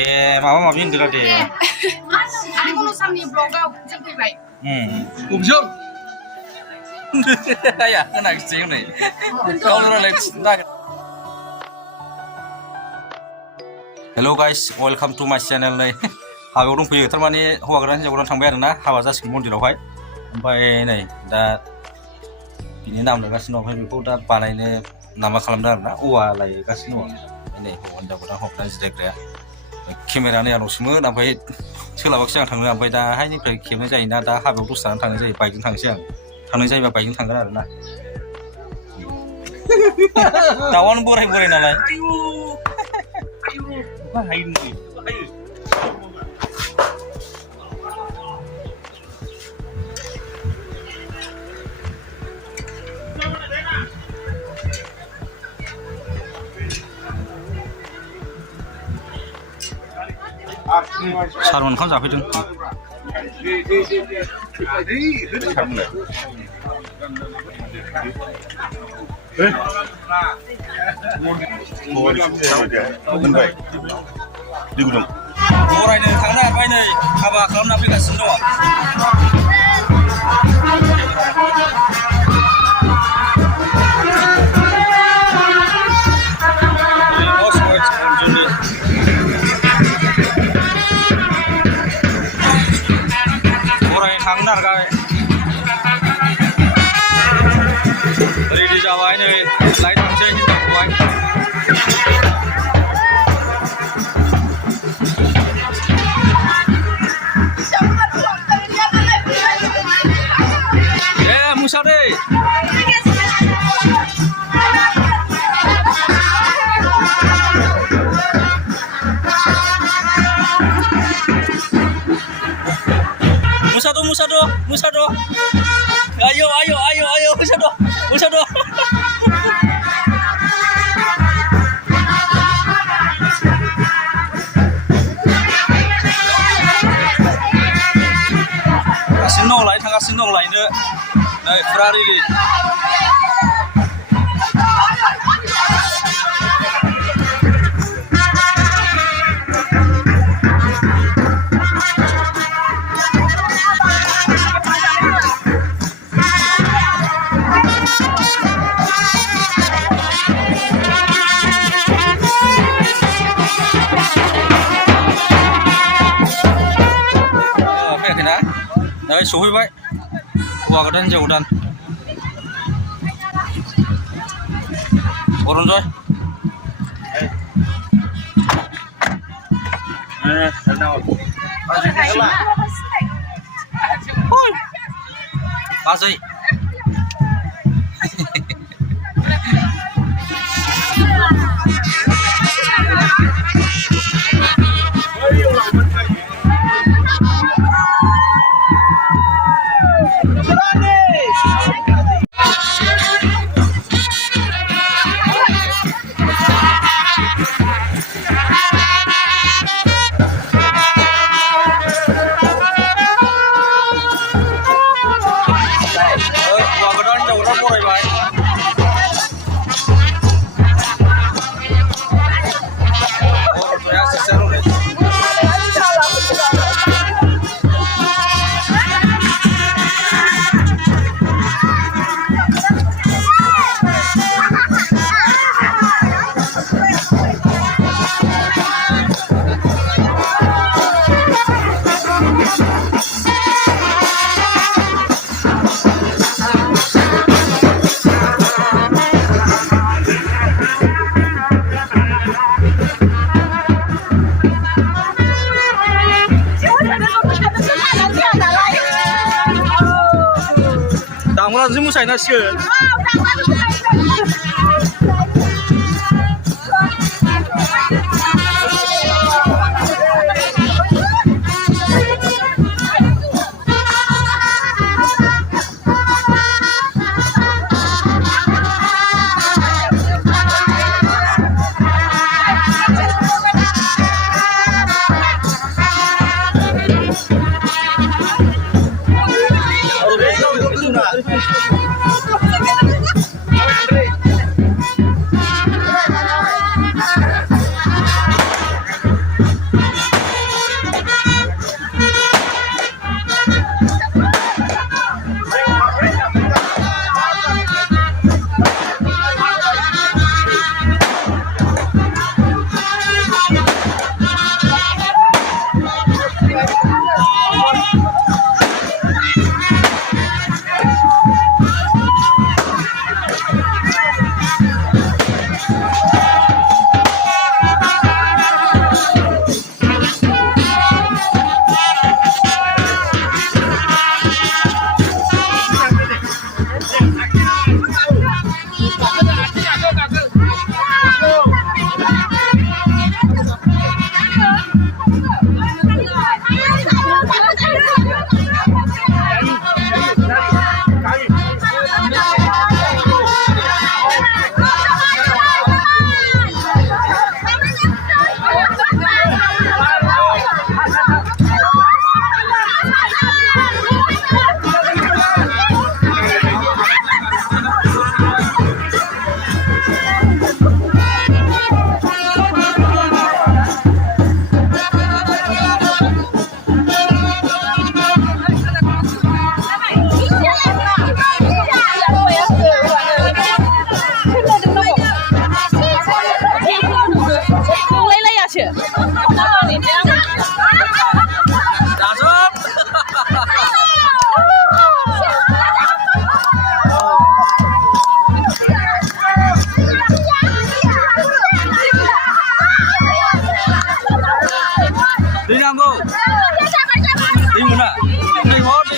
दे माबा माबि होनदों दे आंखौल' सामनि ब्लगाव जों फैबाय उबजों आया होनाखिसै हनै गावनो रायलायफिननो नागिर हेल' गाइस वेलकाम टु माय चेनेल नै हाबायाव दंफैयो थारमाने हौवा गोदान हिन्जाव गोदान थांबाय आरोना हाबा जासिगोन मन्दिरावहाय ओमफ्राय नै दा बिनि नाम लागासिनो दं ओमफ्राय बेखौ दा बानायनो नामा खालामदों आरोना औवा लायगासिनो दं नै हौवा हिन्जाव गोदान हौवा जिरायग्राया केमेरा नै आंनावसोमोन ओमफ्राय सोलाबाखिसै आं थांनो ओमफ्राय दाहायनिफ्राय खेबनाय जायोना दा हाबायाव दसे थानानै थांनाय जायो बाइकजों थांसै आं थांनाय जायोबा बाइकजों थांगोन आरोना दाउआनो बोराय बोराय नालाय सारमोन ओंखाम जाफैदों बरायनो थांनो नागिरबाय नै हाबा खालामना फैगासिनो दङ रेडि जाबाय नै लाइन थांसै हिनजावखौहाय ए मुसादै Musado ayo Musado थांगासिनो दं लायनो नै फुरा रेडि नै सहैबाय हौवा गोदान हिन्जाव गोदान अरन्जय बाजै दामग्राजों मोसाहैनांसिगोन नांगौ दै मोना दै हर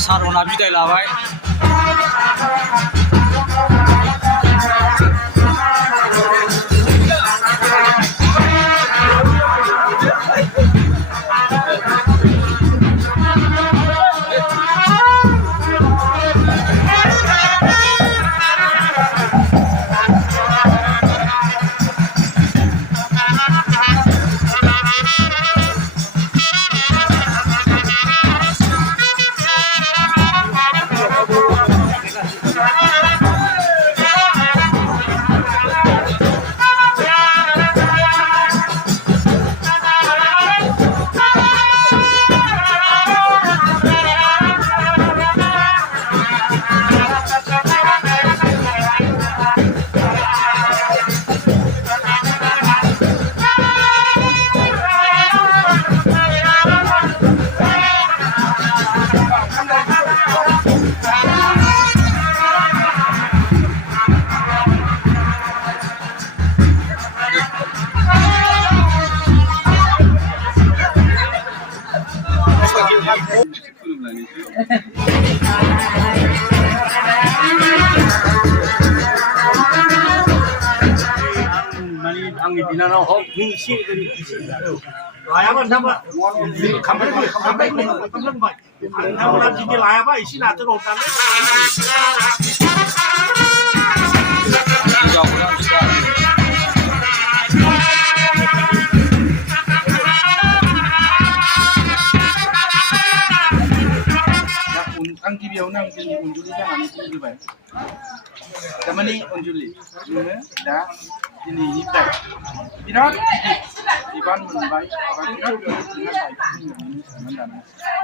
सारना बिदाय लाबाय आंनि बिनानाव हक नों एसे लायाबा नोंथांबा खामफ्लाय नोंथांमोना दिनै लायाबा एसे नाथोर हरनानै आं गिबियावनो आं जोंनि अनजुलि जानानै बुंग्रोबाय थारमाने अनजुलि नोङो दा दिनैनिफ्राय बिराद बिबान मोनबाय बिराद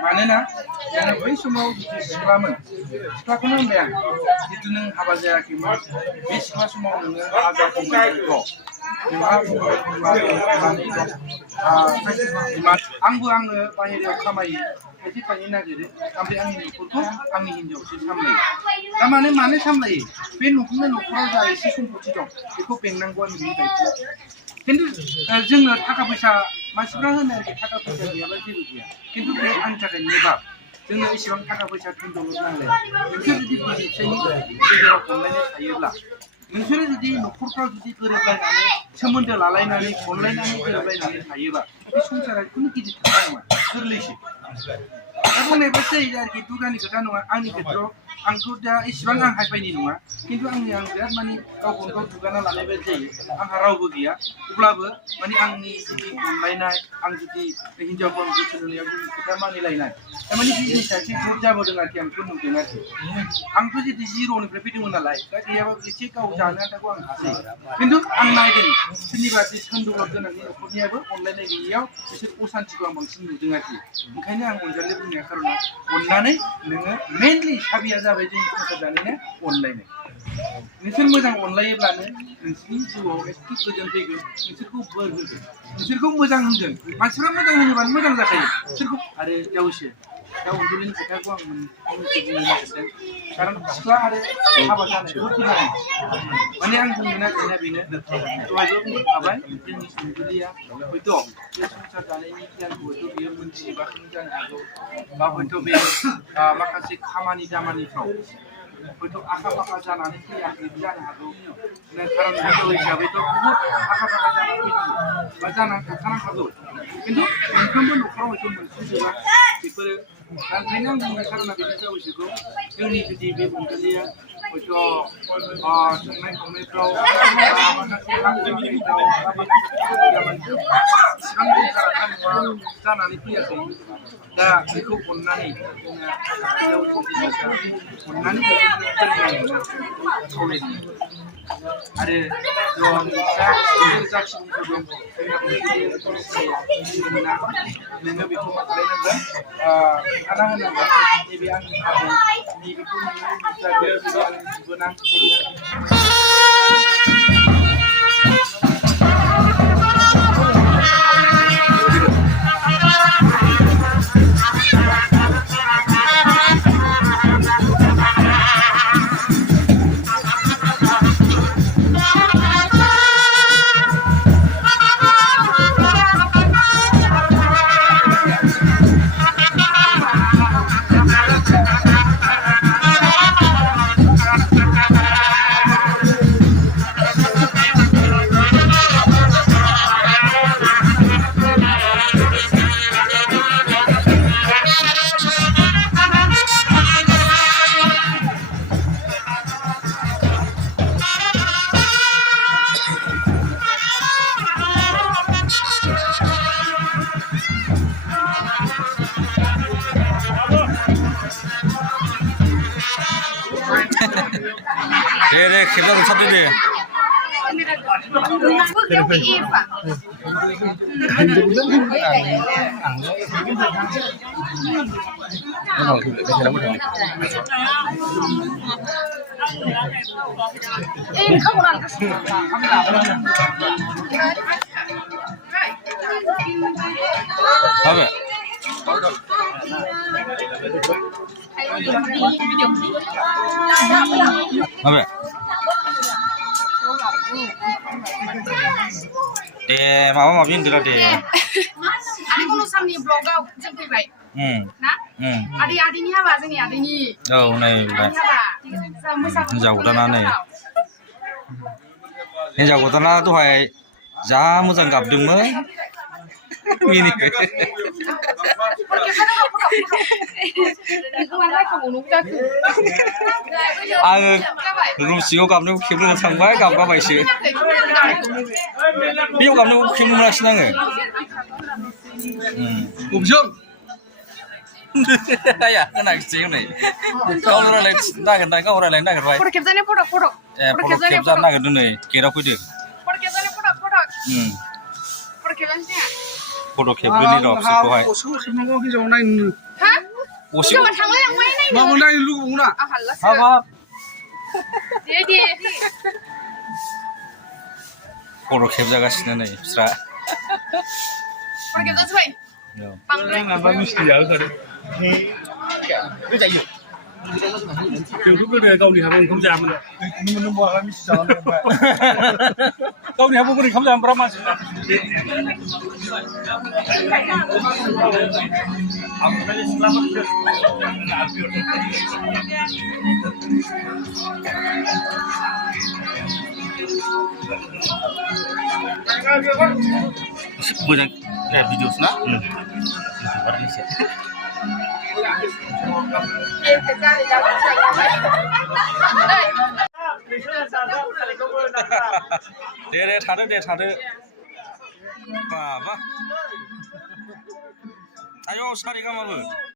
मानोना नोङो बै समाव जितु सिख्लामोन सिख्लाखौनो होनबाय आं जितु नों हाबा जायाखैमोन बे सिख्ला समाव नोङो हाजार फंबाय दं नोंहा आंबो आङो बाहेरायाव खामायो खायसे थाहैनो नागिरो ओमफ्राय आंनि न'खरखौ आंनि हिन्जावसो सामलायो थारमाने मानो सामलायो बे न'खराव जा एसे सम्पति दं बेखौ बेंनांगौआ नोंनि दायित्व खिन्थु जोंनो थाखा फैसा मानसिफ्रा होनो थाखा फैसा गैयाबा जेबो गैया खिन्थु बे आंनि थाखाय नेबार जोंनो इसेबां थाखा फैसा धोन दौलत नांलाया नोंसोर जुदि बिसि फिसायनि गेजेराव अनलायनाय थायोब्ला नोंसोरो जुदि न'खरफ्राव जुदि गोरोबलायनानै सोमोन्दो लालायनानै अनलायनानै गोरोबलायनानै थायोबा बे संसारा खुनु गिदिर खोथा नङा गोरलैसो दा बुंनायबा जायो आरोखि दुगानि खोथा नङा आंनि खेत्रआव आंथ' दा इसेबां आं हाइफाइनि नङा खिन्थु आं बिराद माने गावखौनो गाव दुगाना लानाय बायदि जायो आंहा रावबो गैया अब्लाबो माने आंनि जुदि अनलायनाय आं जुदि हिन्जावखौ आं गोसो होनायाव जुदि खोथा मानिलायनाय थारमाने बे जिनिसा एसे ग्रुप जाबोदों आरोखि आं बेखौ नुदों आरोखि आंथ' जुदि जिर'निफ्राय फैदोंमोन नालाय दा गैयाबा एसे गाव जानो आन्थाखौ आं हासै खिन्थु आं नायदों सोरनिबा जे धोन दौलत गोनांनि न'खरनियाबो अनलायनाय गैयैयाव बिसोर असान्थिखौ आं बांसिन नुदों आरोखि ओंखायनो आं अनजालि बुंनाया खार'ना अननानै नोङो मेनलि साबिया जाबाय जोंनि संसार जानायना अनलायनाय नोंसोर मोजां अनलायोब्लानो नोंसोरनि जिउआव एखे गोजोन फैगोन नोंसोरखौ बोर होगोन नोंसोरखौ मोजां होनगोन मानसिफ्रा मोजां होनोबानो मोजां जाखायो सोरखौ आरो जावैसो दा अनजुलिनि खोथाखौ आं फंनैसो बुंनो नागिरदों खारन सिख्ला आरो हाबा जानायखौ खोनादों माने आं बुंनो नागिरनाया बेनो दहायबो बुंखाबाय जोंनि अनजुलिया हयथ' बे संसार जानायनि गियानखौ हयथ' बियो मोनथिजोबाखैमोन जानो हागौ बा हयथ' बे माखासे खामानि दामानिफ्राव हयथ' आखा फाखा जानानै फैयाखैबो जानो हागौ खारन हिनजाव हिसाबैथ' बुहुत आखा फाखा जानानै फैनांगौ बा जानानै थाखानांखागौ खिन्थु मोनफ्रोमबो न'खराव हयथ' मोनफुंजोबा बेफोरो दा ओंखायनो आं बुंनाय खारना बेनो जावैसोखौ जोंनि जुदि बे अनजुलिया हयथ' संनाय खावनायफ्राव माखासे हाबाफारिफ्राव इसिबां रोंखा राखा नङा जानानै फैयाखै दा बेखौ अननानै अननानै फोरोंनांगोन खावलायनाय आरो जाखिनिफोर दं नोङो बेखौ मा खालामनांगोन खाना होनांगोन नैबे आंनि आबै नैबेखौ नोङो मोनजागोन आंनि बिबोनां दे खेबना बुथारदो दे Apa? Apa? Deh, mama maafin dulu deh. Adik kalau sambil blogau jemput baik. Nah? Adik-adiknya apa sih nih adiknya? Oh, nih, jauh tanah nih. Ini jauh tanah tuh hai jam mo장 gabdungmu. Ini. Aku belum siap kamu kebun sampai kamu apa sih? Biar kamu kebun mana sih nangge? Umjung. Ya, kena kecil nih. Kau orang lain nak, kau orang lain nak kerja. Foto kebzannya foto. Foto kebzan nak kerja nih. Kira apa dia? Foto kebzannya foto. Foto kebzannya. Foto kebzan ini dong, sekolah. Hah? Jangan tangan yang main ini. Mama nang lu buna. Halas. Apa? Dia. Foto kebzan kasih nih, Sra. Foto kebzan sesuai. Bangkai. Apa mesti ya kan? Itu kan kau ni habang kamu jam mana? Minum buah kami jalan apa? Kau ni habang kamu jam berapa sih? Banyak video na? Deh, थादो. Baba. Ayo, sekali kamu.